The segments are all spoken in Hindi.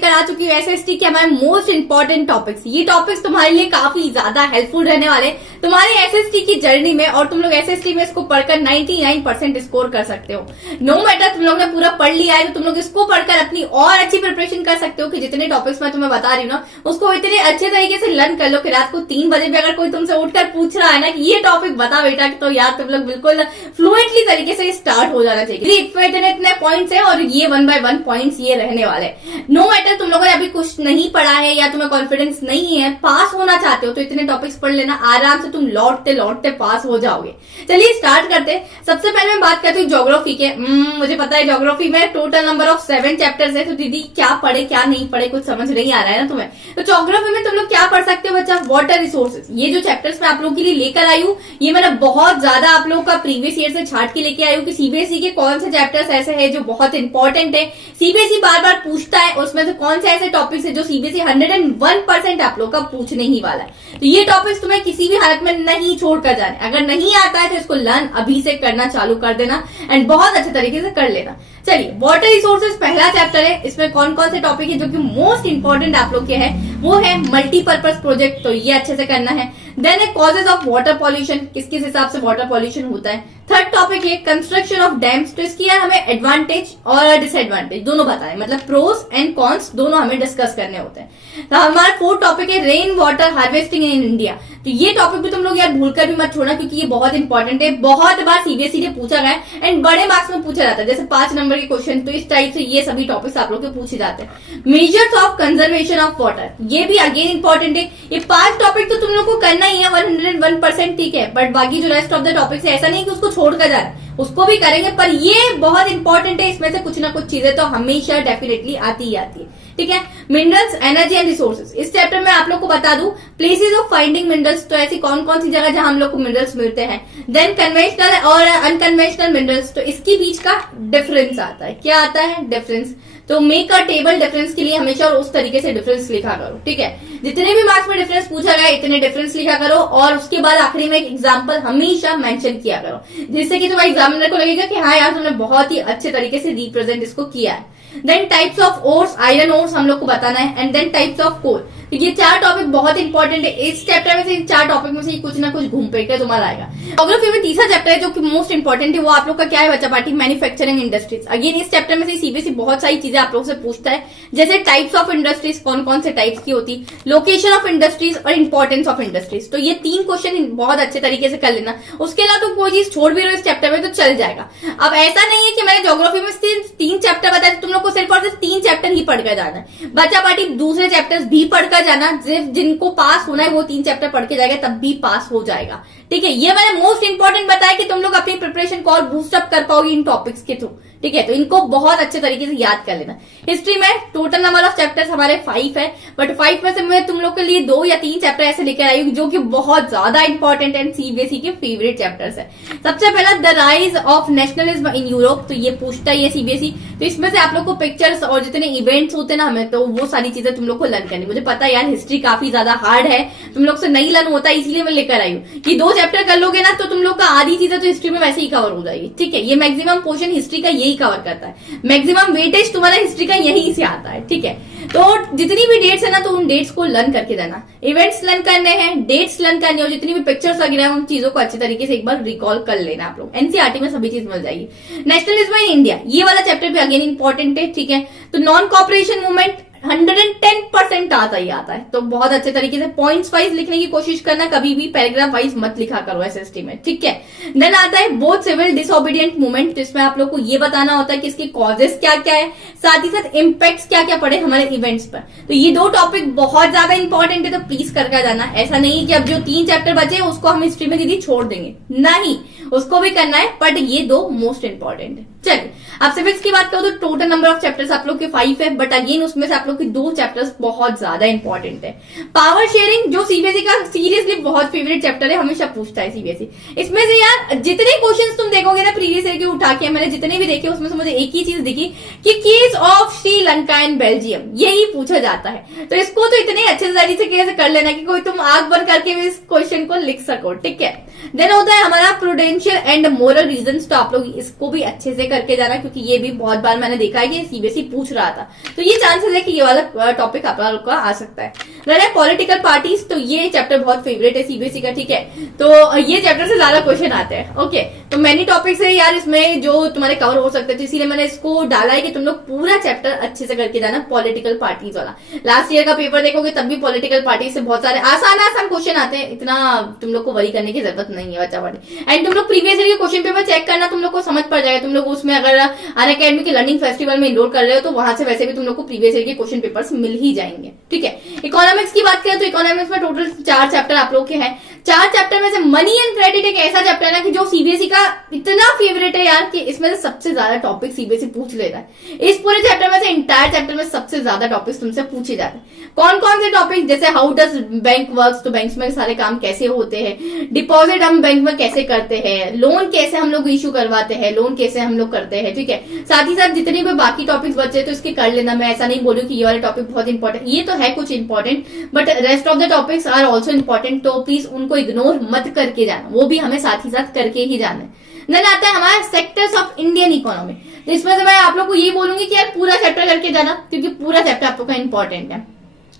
लेकर आ चुकी हूँ एसएसटी के हमारे मोस्ट इंपॉर्टेंट टॉपिक्स। ये टॉपिक्स तुम्हारे लिए काफी ज्यादा हेल्पफुल रहने वाले तुम्हारी एसएसटी की जर्नी में, और तुम लोग एसएसटी में इसको पढ़कर 99% स्कोर कर सकते हो। नो मैटर तुम लोग ने पूरा पढ़ लिया है तो तुम लोग इसको पढ़कर अपनी और अच्छी प्रिपरेशन कर सकते हो कि जितने टॉपिक्स मैं तुम्हें बता रही हूँ ना उसको इतने अच्छे तरीके से लर्न कर लो कि रात को 3 बजे भी अगर कोई तुमसे उठकर पूछ रहा है ना कि ये टॉपिक बता बेटा, तो यार तुम लोग बिल्कुल फ्लुएंटली तरीके से स्टार्ट हो जाना चाहिए। इतने पॉइंट्स है और ये 1 by 1 पॉइंट्स ये रहने वाले। नो मैटर तुम लोगों ने अभी कुछ नहीं पढ़ा है या तुम्हें कॉन्फिडेंस नहीं है, पास होना चाहते हो तो इतने टॉपिक्स पढ़ लेना, आराम से तुम लौटते लौटते पास हो जाओगे। चलिए स्टार्ट करते हैं। सबसे पहले मैं बात करती हूँ ज्योग्राफी के। मुझे पता है ज्योग्राफी में टोटल नंबर ऑफ 7 चैप्टर्स है, तो दीदी क्या पढ़े क्या नहीं पढ़े कुछ समझ नहीं आ रहा है ना तुम्हें। तो ज्योग्राफी में तुम लोग क्या पढ़ सकते हो बच्चा, वाटर रिसोर्सेज। ये जो चैप्टर्स मैं आप लोगों के लिए लेकर आई हूँ ये मैंने बहुत ज्यादा आप लोगों का प्रीवियस ईयर से छाट के लेके आई हूँ कि सीबीएसई के कौन से चैप्टर्स ऐसे है जो बहुत इंपॉर्टेंट है, सीबीएसई बार बार पूछता है, उसमें से कौन से ऐसे टॉपिक्स है जो सीबीएसई 101% आप लोग का पूछने ही वाला है। तो ये टॉपिक्स तुम्हें किसी भी हालत में नहीं छोड़कर जाने। अगर नहीं आता है तो इसको लर्न अभी से करना चालू कर देना एंड बहुत अच्छे तरीके से कर लेना। चलिए वाटर रिसोर्सेज पहला चैप्टर है। इसमें कौन कौन से टॉपिक है जो कि मोस्ट इंपॉर्टेंट आप लोग के है, वो है मल्टीपर्पज प्रोजेक्ट, तो ये अच्छे से करना है। देन है कॉजेज ऑफ वाटर पॉल्यूशन, किस किस हिसाब से वाटर पॉल्यूशन होता है। थर्ड टॉपिक है कंस्ट्रक्शन ऑफ डैम्स, तो इसकी यार हमें एडवांटेज और डिसएडवांटेज दोनों बताए, मतलब प्रोस एंड कॉन्स दोनों हमें डिस्कस करने होते हैं। तो हमारा फोर्थ टॉपिक है rain water harvesting in India, तो ये टॉपिक भी तुम लोग यार भूलकर भी मत छोड़ना क्योंकि ये बहुत इंपॉर्टेंट है, बहुत बार सीबीएसई ने पूछा गया है एंड बड़े मार्क्स में पूछा जाता है, जैसे 5 नंबर के क्वेश्चन, तो इस टाइप से ये सभी टॉपिक्स आप लोग के पूछे जाते हैं। Measures of conservation of water, ये भी अगेन इंपॉर्टेंट है। ये 5 टॉपिक तो तुम लोग को करना ही है 101%, ठीक है, बट बाकी जो रेस्ट ऑफ द टॉपिक्स है ऐसा नहीं कि उसको छोड़कर जा रहा है, उसको भी करेंगे, पर ये बहुत इंपॉर्टेंट है। इसमें से कुछ ना कुछ चीजें तो हमेशा डेफिनेटली आती ही आती है, ठीक है। मिनरल्स, एनर्जी एंड रिसोर्सेज, इस चैप्टर में आप लोग को बता दूं प्लेसेस ऑफ फाइंडिंग मिनरल्स, तो ऐसी कौन कौन सी जगह जहां हम लोग को मिनरल्स मिलते हैं। देन कन्वेंशनल और अनकन्वेंशनल मिनरल्स, तो इसके बीच का डिफरेंस आता है, क्या आता है डिफरेंस, तो मेक अ टेबल डिफरेंस के लिए हमेशा उस तरीके से डिफरेंस लिखा करो, ठीक है। जितने भी मार्क्स में डिफरेंस पूछा गया इतने डिफरेंस लिखा करो और उसके बाद आखिरी में एक एग्जांपल हमेशा मेंशन किया करो, जिससे कि तुम्हारे एग्जामिनर को लगेगा कि हाँ यार तुमने बहुत ही अच्छे तरीके से रिप्रेजेंट इसको किया है। Then types of ores, iron ores हम लोग को बताना है, and then types of coal. तो ये 4 टॉपिक बहुत इंपॉर्टेंट है। इस चैप्टर में से इन 4 टॉपिक में से कुछ ना कुछ घूम फिर के तुम्हारा आएगा। ज्योग्राफी में तीसरा चैप्टर है जो कि मोस्ट इंपॉर्टेंट है, वो आप लोग का क्या है बच्चा पार्टी, मैन्युफैक्चरिंग इंडस्ट्रीज। अगेन इस चैप्टर में से सीबीएसई बहुत सारी चीजें आप लोग से पूछता है, जैसे टाइप्स ऑफ इंडस्ट्रीज, कौन कौन से टाइप्स की होती, लोकेशन ऑफ इंडस्ट्रीज और इंपॉर्टेंस ऑफ इंडस्ट्रीज। तो ये 3 क्वेश्चन बहुत अच्छे तरीके से कर लेना। उसके अलावा तो कोई चीज छोड़ भी रहे हो इस चैप्टर में तो चल जाएगा। अब ऐसा नहीं है कि मैंने ज्योग्राफी में सिर्फ 3 चैप्टर बताए, तुम लोग को सिर्फ और सिर्फ 3 चैप्टर ही पढ़कर जाना है। बच्चा पार्टी दूसरे चैप्टर्स भी पढ़कर जाना, जिनको पास होना है वो 3 चैप्टर पढ़ के जाएगा तब भी पास हो जाएगा, ठीक है। ये मैंने मोस्ट इंपॉर्टेंट बताया कि तुम लोग अपनी प्रिपरेशन को और बूस्ट अप कर पाओगे इन टॉपिक्स के थ्रू, ठीक है। तो इनको बहुत अच्छे तरीके से याद कर लेना। हिस्ट्री में टोटल नंबर ऑफ चैप्टर्स हमारे 5 है, बट 5 में से मैं तुम लोग के लिए 2 या 3 चैप्टर ऐसे लेकर आई हूँ जो कि बहुत ज्यादा इंपॉर्टेंट एंड सीबीएसई के फेवरेट चैप्टर्स है। सबसे पहला the rise of nationalism in Europe, तो ये पूछता ही है सीबीएसई। तो इसमें से आप लोग को पिक्चर्स और जितने इवेंट्स होते हैं ना हमें, तो वो सारी चीजें तुम लोग को लर्न करनी। मुझे पता है यार हिस्ट्री काफी ज्यादा हार्ड है, तुम लोग से नहीं लर्न होता है, इसलिए मैं लेकर आई हूँ कि 2 चैप्टर कर लोगे ना तो तुम लोग का आधी चीजें तो हिस्ट्री में वैसे ही कवर हो जाएगी, ठीक है। ये मैक्सिमम पोर्शन हिस्ट्री का यही कवर करता है, मैक्सिमम वेटेज तुम्हारा हिस्ट्री का यहीं से आता है, ठीक है। तो जितनी भी डेट्स है ना तो उन डेट्स को लर्न करके जाना, इवेंट्स लर्न करने हैं, डेट्स लर्न करनी, और जितनी भी पिक्चर्स वगैरह है उन चीजों को अच्छे तरीके से एक बार रिकॉल कर लेना आप लोग। एनसीईआरटी में सभी चीज मिल जाएगी। नेशनलिज्म इन इंडिया, ये वाला चैप्टर भी अगेन इंपॉर्टेंट है, ठीक है। तो नॉन कॉपरेशन मूवमेंट 110% आता ही आता है, तो बहुत अच्छे तरीके से पॉइंट्स वाइज लिखने की कोशिश करना, कभी भी पैराग्राफ वाइज मत लिखा करो एसएसटी में, ठीक है। देन आता है बोथ सिविल डिसोबीडियंट मूवमेंट, जिसमें आप लोग को ये बताना होता है कि इसके कॉजेस क्या क्या है, साथ ही साथ इम्पैक्ट्स क्या क्या पड़े हमारे इवेंट्स पर। तो ये 2 टॉपिक बहुत ज्यादा इंपॉर्टेंट है, तो प्लीज करके जाना। ऐसा नहीं कि अब जो 3 चैप्टर बचे उसको हम हिस्ट्री में दीदी छोड़ देंगे, नहीं, उसको भी करना है, बट ये 2 मोस्ट इंपॉर्टेंट है। चलिए अब सिविक्स की बात करो तो टोटल नंबर ऑफ चैप्टर्स आप लोग के 5 है, बट अगेन उसमें से आप लोग के 2 चैप्टर्स बहुत ज्यादा इंपॉर्टेंट है। पावर शेयरिंग, जो सीबीएसई का सीरियसली बहुत फेवरेट चैप्टर है, हमेशा पूछता है सीबीएसई। इसमें से यार जितने क्वेश्चंस तुम देखोगे ना प्रीवियस ईयर के उठा के, मैंने जितने भी देखे उसमें से मुझे एक ही चीज दिखी कि case of Sri Lanka and Belgium, यही पूछा जाता है। तो इसको तो इतने अच्छे तरीके से कैसे कर लेना कि कोई तुम आंख बंद करके भी इस क्वेश्चन को लिख सको, ठीक है। देन होता है हमारा प्रूडेंशियल एंड मोरल रीजंस, तो आप लोग इसको भी अच्छे से करके जाना क्योंकि ये भी बहुत बार मैंने देखा है कि सीबीएसई पूछ रहा था, तो ये चांसेस है कि ये वाला टॉपिक आप लोग का आ सकता है। पॉलिटिकल पार्टीज, तो ये चैप्टर बहुत फेवरेट है सीबीएसई का, ठीक है। तो ये चैप्टर से ज्यादा क्वेश्चन आते हैं। ओके, तो मैनी टॉपिक्स है यार इसमें जो तुम्हारे कवर हो सकते हैं, तो इसीलिए मैंने इसको डाला है कि तुम लोग पूरा चैप्टर अच्छे से करके जाना पॉलिटिकल पार्टीज वाला। लास्ट ईयर का पेपर देखोगे तब भी पॉलिटिकल पार्टी से बहुत सारे आसान क्वेश्चन आते हैं, इतना तुम लोग को वरी करने की जरूरत नहीं है बच्चा पार्टी। एंड तुम लोग प्रीवियस ईयर के क्वेश्चन पेपर चेक करना, तुम लोग को समझ पड़ जाएगा। तुम लोग उसमें अगर अनअकैडमी के लर्निंग फेस्टिवल में इनरोल कर रहे हो तो वहां से वैसे भी तुम लोग को प्रीवियस ईयर के क्वेश्चन पेपर्स मिल ही जाएंगे, ठीक है। इकोनॉमिक्स की बात करें तो इकोनॉमिक्स में टोटल 4 चैप्टर आप लोग के हैं। 4 चैप्टर में से मनी एंड क्रेडिट एक ऐसा चैप्टर है ना कि जो सीबीएसई का इतना फेवरेट है यार कि इसमें से सबसे ज्यादा टॉपिक सीबीएसई पूछ लेता है। इस पूरे चैप्टर में से, इंटायर चैप्टर में सबसे ज्यादा टॉपिक्स तुमसे पूछे जाते हैं। कौन कौन से टॉपिक, जैसे हाउ डज बैंक वर्क्स, तो बैंक्स में सारे काम कैसे होते हैं, डिपॉजिट हम बैंक में कैसे करते हैं, लोन कैसे हम लोग इश्यू करवाते हैं, लोन कैसे हम लोग करते हैं, ठीक है। साथ ही साथ जितने भी बाकी टॉपिक्स बचे तो इसके कर लेना। मैं ऐसा नहीं बोलूं कि ये वाले टॉपिक बहुत इंपॉर्टेंट, ये तो है कुछ important, but rest of the topics are also important, तो प्लीज उनको इग्नोर मत करके जाना, वो भी हमें साथ ही साथ करके ही जाना है। देन आता है हमारा सेक्टर्स ऑफ इंडियन इकोनॉमी। तो इसमें से मैं आप लोग को ये बोलूंगी कि यार पूरा चैप्टर करके जाना, क्योंकि पूरा चैप्टर आप लोग का इंपॉर्टेंट है,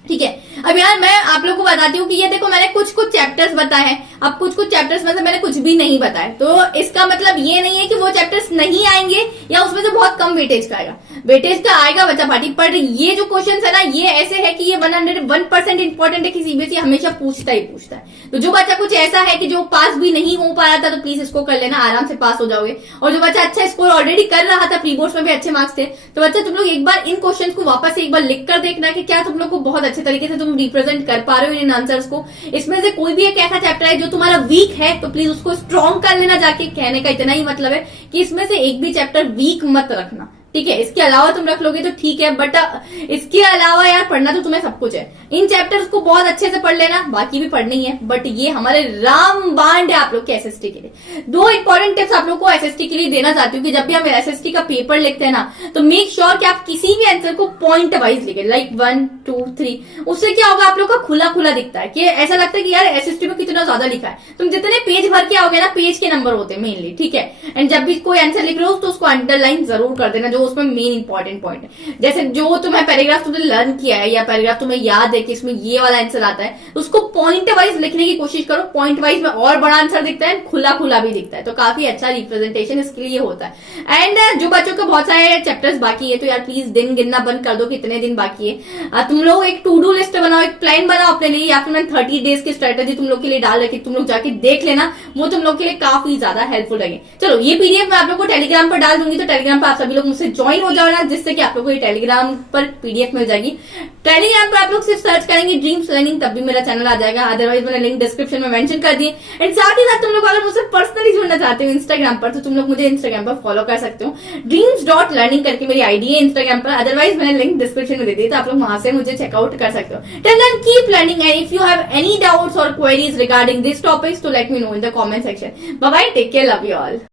ठीक है। अब यार मैं आप लोग को बताती हूँ कि ये देखो मैंने कुछ चैप्टर्स बताए हैं, अब कुछ चैप्टर्स में से मैंने कुछ भी नहीं बताया, तो इसका मतलब ये नहीं है कि वो चैप्टर्स नहीं आएंगे या उसमें से बहुत कम वेटेज का आएगा। वेटेज का आएगा बच्चा पार्टी, पर ये जो क्वेश्चन है ना ये ऐसे है कि ये 101% इंपॉर्टेंट है कि सीबीएसई हमेशा पूछता ही पूछता है। तो जो बच्चा कुछ ऐसा है कि जो पास भी नहीं हो पा रहा था तो प्लीज इसको कर लेना, आराम से पास हो जाओगे। और जो बच्चा अच्छा स्कोर ऑलरेडी कर रहा था, प्री बोर्ड्स में भी अच्छे मार्क्स थे, तो बच्चा तुम लोग एक बार इन क्वेश्चंस को वापस से एक बार लिख कर देखना कि क्या तुम लोग को बहुत अच्छे तरीके से तुम रिप्रेजेंट कर पा रहे हो इन आंसर्स को। इसमें से कोई भी एक ऐसा चैप्टर है जो तुम्हारा वीक है तो प्लीज उसको स्ट्रॉन्ग कर लेना जाके। कहने का इतना ही मतलब है कि इसमें से एक भी चैप्टर वीक मत रखना, ठीक है। इसके अलावा तुम रख लोगे तो ठीक है, बट इसके अलावा यार पढ़ना तो तुम्हें सब कुछ है। इन चैप्टर्स को बहुत अच्छे से पढ़ लेना, बाकी भी पढ़नी है, बट ये हमारे रामबाण है आप लोग के एसएसटी के लिए। 2 इंपॉर्टेंट टिप्स आप लोग को एसएसटी के लिए देना चाहती हूँ कि जब भी हम एसएसटी का पेपर लिखते हैं ना तो मेक श्योर कि आप किसी भी आंसर को पॉइंट वाइज लिखे, लाइक 1 2 3। उससे क्या होगा, आप लोग का खुला दिखता है कि ऐसा लगता है कि यार एसएसटी में कितना ज्यादा लिखा है। तुम जितने पेज भर के आओगे ना, पेज के नंबर होते हैं मेनली, ठीक है। एंड जब भी कोई आंसर लिख रहे हो तो उसको अंडरलाइन जरूर कर देना, जो उसमें मेन इंपॉर्टेंट पॉइंट है। जैसे जो तुम्हें पैराग्राफ तुमने लर्न किया है या पैराग्राफ तुम्हें याद है कि इसमें ये वाला आंसर आता है, उसको पॉइंट वाइज लिखने की कोशिश करो। पॉइंट वाइज में और बड़ा आंसर दिखता है, खुला भी दिखता है, तो काफी अच्छा रिप्रेजेंटेशन इसके लिए होता है। एंड जो बच्चों के बहुत सारे चैप्टर्स बाकी है तो यार प्लीज दिन गिनना बंद कर दो कितने दिन बाकी है। तुम लोग एक टू डू लिस्ट बनाओ, एक प्लान बनाओ अपने लिए, या फिर मैंने 30 डेज की स्ट्रेटेजी तुम लोग के लिए डाल रखी, तुम लोग जाके देख लेना, वो तुम लोग के लिए काफी ज्यादा हेल्पफुल लगे। चलो ये पीडीएफ मैं आप लोग को टेलीग्राम पर डाल दूंगी, तो टेलीग्राम पर आप सभी लोग मुझसे ज्वाइन हो जाओ ना, जिससे कि आप लोग को ये टेलीग्राम पर पीडीएफ मिल जाएगी। टेलीग्राम पर आप लोग सिर्फ सर्च करेंगे ड्रीम्स लर्निंग, तब भी मेरा चैनल आ जाएगा, अदरवाइज मैंने लिंक डिस्क्रिप्शन में मेंशन कर दिए। एंड साथ ही साथ तुम लोग अगर मुझसे पर्सनली जुड़ना चाहते हो इंस्टाग्राम पर, तो तुम लोग मुझे इंस्टाग्राम पर फॉलो कर सकते हो, dreams.learning करके मेरी आईडी है इंस्टाग्राम पर, अदरवाइज मैंने लिंक डिस्क्रिप्शन में दे दी, तो आप लोग वहां से मुझे चेकआउट कर सकते हो। Till then keep learning, and if you have any doubts or queries regarding this topics तो let me know in the comment section. Bye bye, take care, love you all.